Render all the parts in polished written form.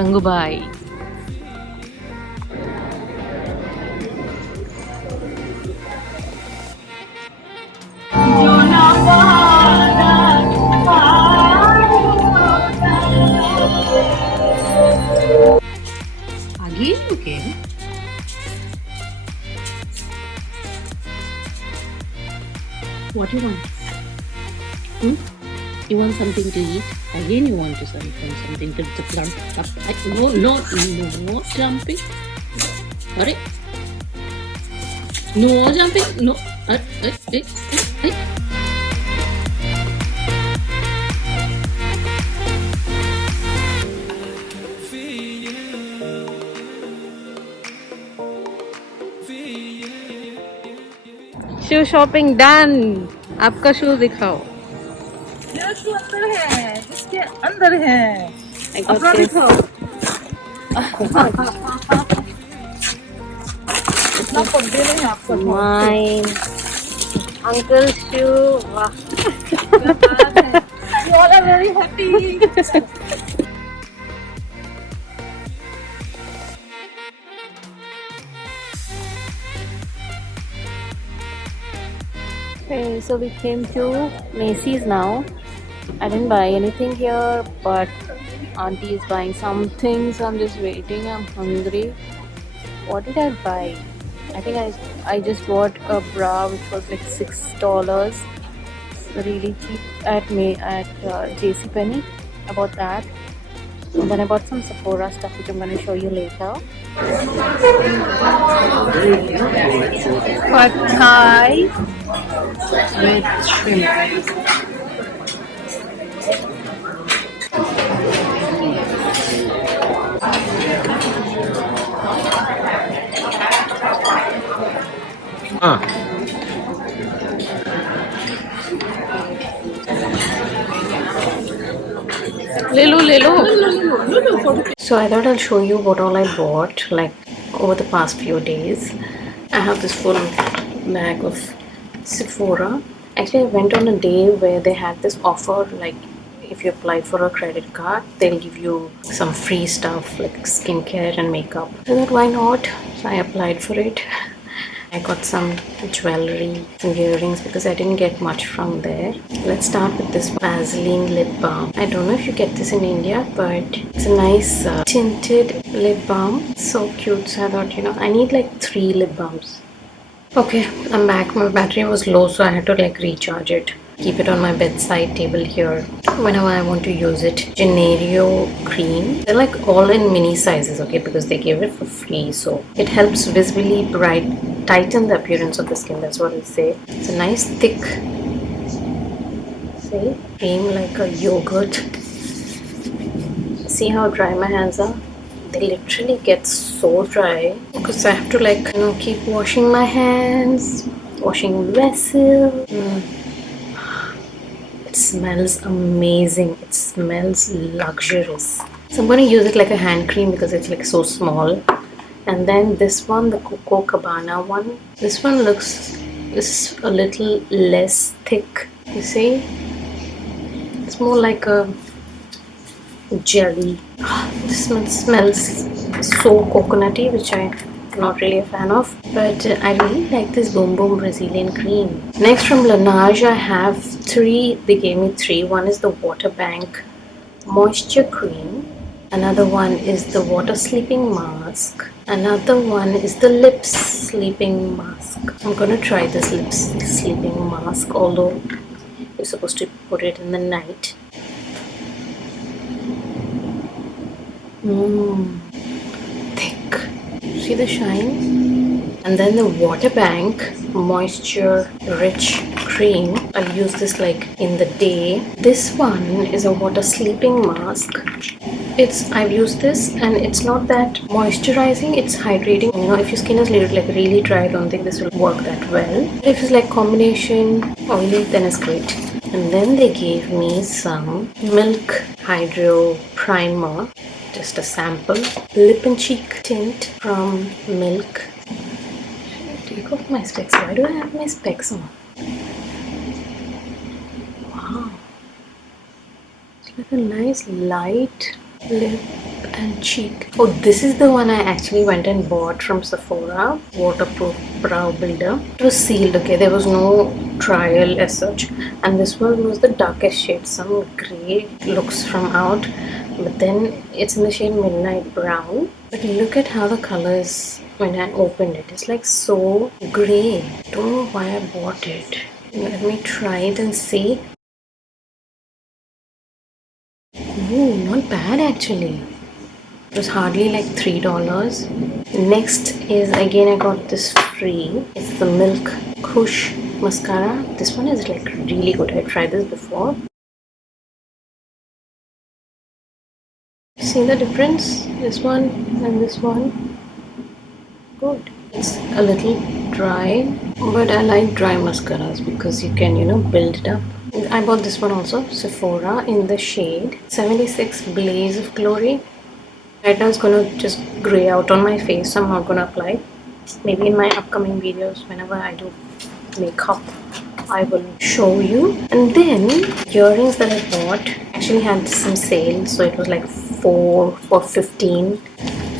Gangubai. Again you came? What do you want? You want something to eat? Again you want to something to plump up. No jumping. Sorry. No jumping. No. Ay. Shoe shopping done. आपका shoes दिखाओ. मेरा शू अंदर है, इसके अंदर है. अपना दिखाओ. इतना पगड़े नहीं आपका. Mine. Uncle's shoe. Wow. You all are very happy. Okay, so we came to Macy's now. I didn't buy anything here, but auntie is buying something, so I'm just waiting. I'm hungry. What did I buy? I think I just bought a bra which was like $6, really cheap at JCPenney. I bought that. And then I bought some Sephora stuff which I'm going to show you later. Pad Thai with shrimp. So I thought I'll show you what all I bought like over the past few days. I have this full bag of Sephora. Actually, I went on a day where they had this offer, like if you apply for a credit card, they'll give you some free stuff like skincare and makeup. I thought, why not? So I applied for it. I got some jewelry, some earrings because I didn't get much from there. Let's start with this Vaseline lip balm. I don't know if you get this in India, but it's a nice tinted lip balm. So cute. So I thought, I need like 3 lip balms. Okay, I'm back. My battery was low, so I had to like recharge it. Keep it on my bedside table here whenever I want to use it. Genario cream. They're like all in mini sizes, okay, because they gave it for free. So it helps visibly tighten the appearance of the skin. That's what I say. It's a nice thick, see, cream like a yogurt. See how dry my hands are? They literally get so dry because I have to like keep washing my hands, washing vessel. It smells amazing. It smells luxurious. So I'm going to use it like a hand cream because it's like so small. And then this one, the Coco Cabana one. This one is a little less thick. You see? It's more like a jelly. This one smells so coconutty, which I'm not really a fan of, but I really like this Boom Boom Brazilian cream. Next from Laneige, I have 3. They gave me 3. One is the Water Bank Moisture Cream. Another one is the Water Sleeping Mask. Another one is the Lips Sleeping Mask. I'm gonna try this Lips Sleeping Mask, although you're supposed to put it in the night. Thick. See the shine? And then the Water Bank Moisture Rich Cream. I'll use this like in the day. This one is a water sleeping mask. I've used this and it's not that moisturizing, it's hydrating. If your skin is like really dry, I don't think this will work that well. If it's like combination oily, then it's great. And then they gave me some Milk Hydro Primer. Just a sample. Lip and cheek tint from Milk. Take off my specs. Why do I have my specs on? Wow. It's like a nice light lip and cheek. Oh, this is the one I actually went and bought from Sephora. Waterproof brow builder. It was sealed, okay, there was no trial as such. And this one was the darkest shade, some grey looks from out. But then it's in the shade Midnight Brown. But look at how the color is when I opened it. It's like so grey. Don't know why I bought it. Let me try it and see. Oh, not bad actually. It was hardly like $3. Next is again I got this free. It's the Milk Kush mascara. This one is like really good. I tried this before. See the difference? This one and this one. Good. It's a little dry, but I like dry mascaras because you can, build it up. I bought this one also, Sephora, in the shade 76 Blaze of Glory. Right now it's gonna just gray out on my face, so I'm not gonna apply. Maybe in my upcoming videos, whenever I do makeup, I will show you. And then earrings that I bought actually had some sale, so it was like 4 for 15.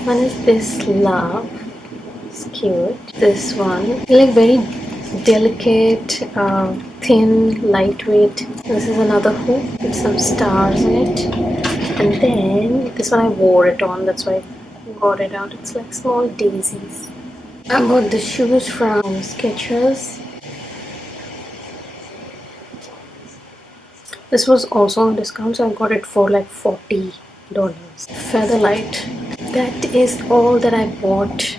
One is this Love. It's cute. This one, like very delicate, thin, lightweight. This is another hoop with some stars in it. And then this one I wore it on, that's why I got it out. It's like small daisies. I bought the shoes from Skechers. This was also on discount, so I got it for like $40. Featherlight. That is all that I bought.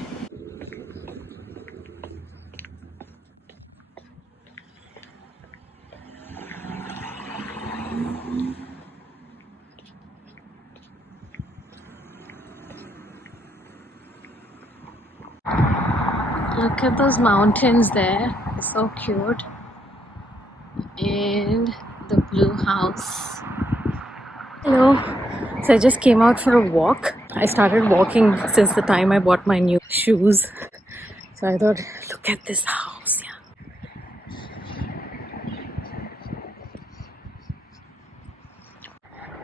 Look at those mountains there. It's so cute. And the blue house. Hello. So I just came out for a walk. I started walking since the time I bought my new shoes. So I thought, look at this house. Yeah.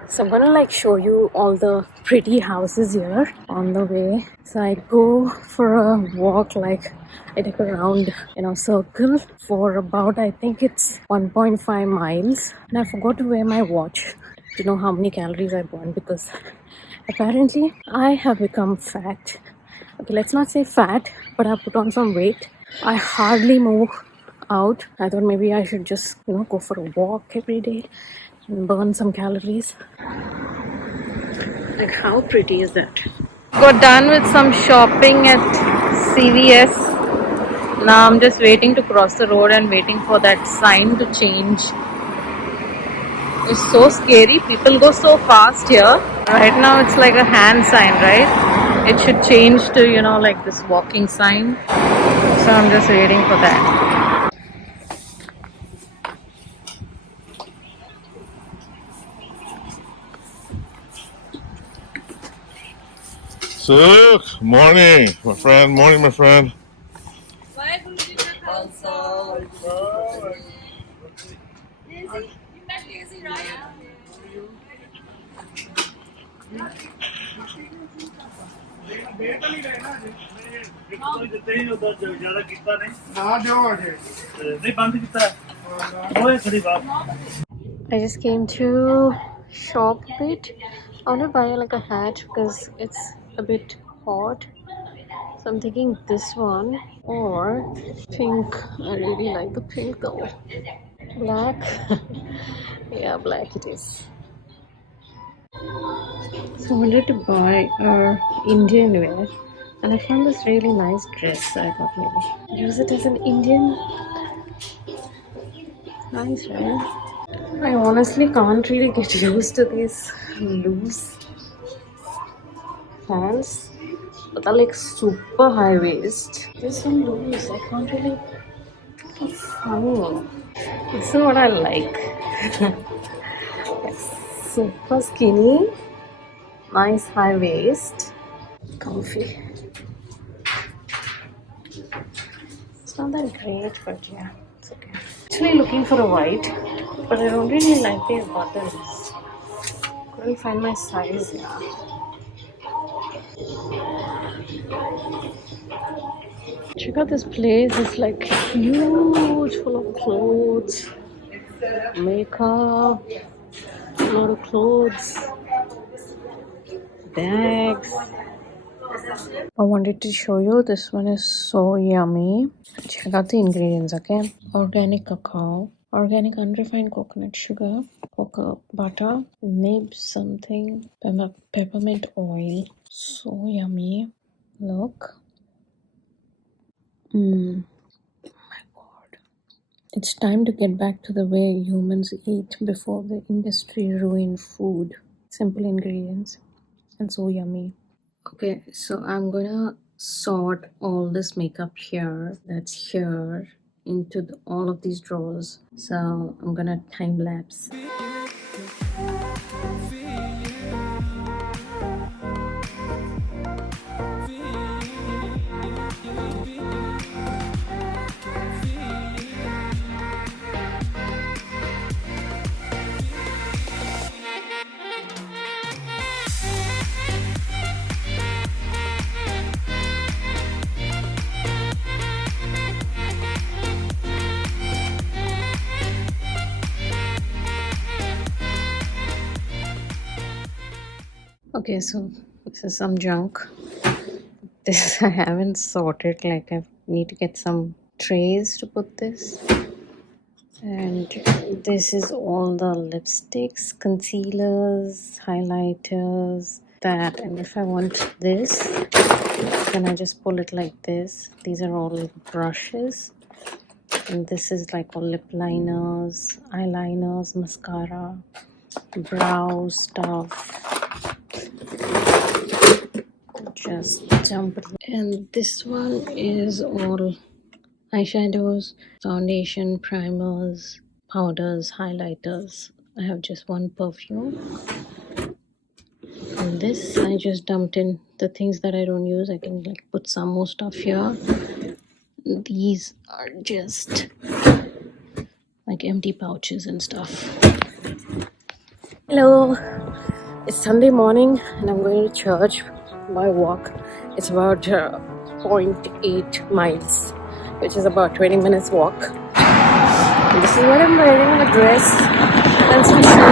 So I'm gonna like show you all the pretty houses here on the way. So I go for a walk, like I take a round, circle for about, I think it's 1.5 miles. And I forgot to wear my watch to know how many calories I burned, because apparently I have become fat. Okay, let's not say fat, but I put on some weight. I hardly move out. I thought maybe I should just, go for a walk every day and burn some calories. Like, how pretty is that? Got done with some shopping at CVS. Now I'm just waiting to cross the road and waiting for that sign to change. It's so scary. People go so fast here. Right now it's like a hand sign, right? It should change to, like this walking sign. So I'm just waiting for that. So, morning, my friend. Morning, my friend. I just came to shop a bit. I want to buy like a hat because it's a bit hot. So I'm thinking this one or pink. I really like the pink though. Black. Yeah, black it is. So I wanted to buy a Indian wear, and I found this really nice dress. So I thought maybe use it as an Indian. Nice, right? I honestly can't really get used to these loose pants, but they're like super high waist. There's some loose. I can't really. It's funny. This is what I like. It's super skinny, nice high waist, comfy. It's not that great, but yeah, it's okay. Actually looking for a white, but I don't really like these buttons. Couldn't find my size. Yeah. Check out this place. It's like huge, full of clothes, makeup, a lot of clothes, bags. I wanted to show you. This one is so yummy. Check out the ingredients, okay? Organic cacao, organic unrefined coconut sugar, cocoa butter, nibs something, peppermint oil. So yummy. Look. My god. It's time to get back to the way humans eat before the industry ruined food. Simple ingredients and so yummy. Okay, so I'm gonna sort all this makeup here, that's here, into all of these drawers. So I'm gonna time lapse. Okay, so this is some junk. This I haven't sorted, like I need to get some trays to put this. And this is all the lipsticks, concealers, highlighters, that. And if I want this, then I just pull it like this. These are all brushes. And this is like all lip liners, eyeliners, mascara, brow stuff. Just dump it. And this one is all eyeshadows, foundation, primers, powders, highlighters. I have just one perfume. And this I just dumped in the things that I don't use. I can like put some more stuff here. These are just like empty pouches and stuff. Hello, it's Sunday morning and I'm going to church. My walk, it's about 0.8 miles, which is about 20 minutes walk. And this is what I'm wearing, a dress and some shoes.